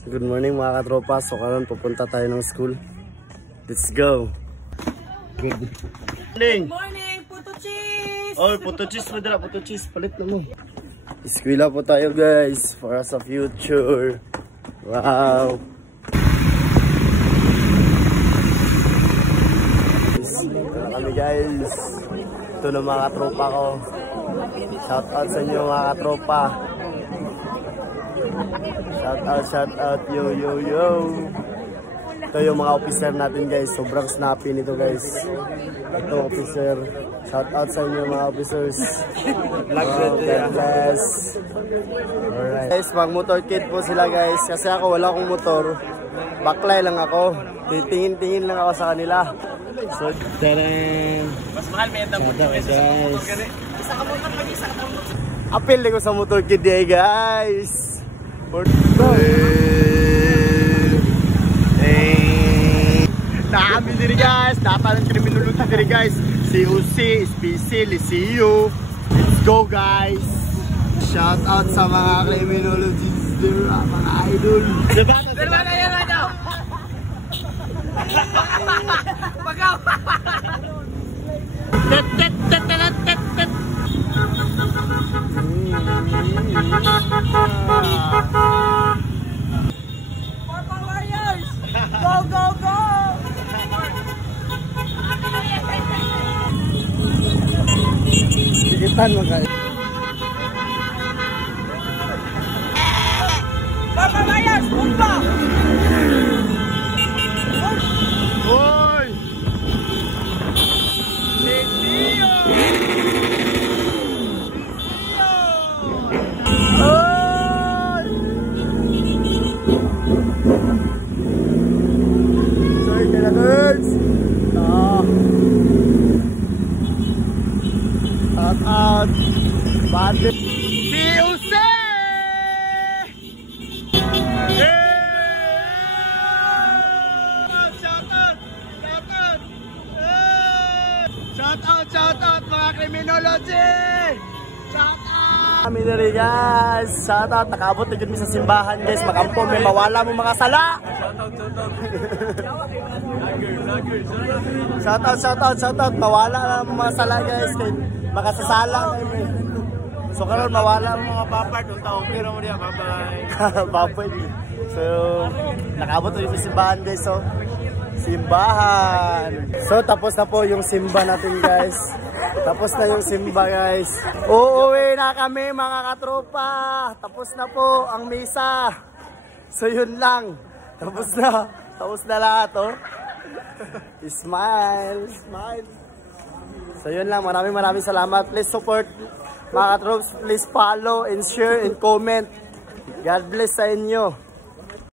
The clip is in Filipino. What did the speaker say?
Good morning mga katropa. So karon pupunta tayo ng school. Let's go. Good morning, puto cheese. Oh, puto cheese mo dira, puto cheese palit na mo. Eskwela po tayo guys para sa future. Wow. Kami guys. Ito na mga katropa ko. Shout out sa inyo mga katropa. Shout out, yo. Ito yung mga officer natin guys. Sobrang snappy nito guys. Ito officer. Shout out sa inyo mga officers. God bless. Alright. Guys, mag motor kit po sila guys. Kasi ako wala akong motor. Baklay lang ako. Tingin lang ako sa kanila. So, taran. Mas mahal may enda mo guys. Isa ka motor lagi, isa ka motor. Apel ko sa motor kit day guys. Nakami diri guys, data ng criminology diri guys. COC, SPC, Liceo. Let's go guys. Shout out sa mga criminologists diri, mga idol. Pero ba yan ano? Pagaw. Tet. Go! Sigitan mo guys. Papa Layas, bumba! Hoy! Liceo! Shout out Bandit PUC! Shout out mga criminology! Shout out! Kami na rin guys! Shout out! Nakabot na dyan sa simbahan guys! Makampo may mawala mo mga sala! Shout out! Mawala na mga sala guys! Makasasala kayo. So karon mawala mo mga papart ng taong pero mo diya bye-bye. Bye-bye. So nakabot na yung simbahan guys. So simbahan. So tapos na po yung simba natin guys. Tapos na yung simba guys. Uuwi na kami mga katropa. Tapos na po ang misa. So yun lang. Tapos na lahat oh. Smile. So yun lang, maraming salamat. Please support mga katrops, please follow and share and comment. God bless sa inyo.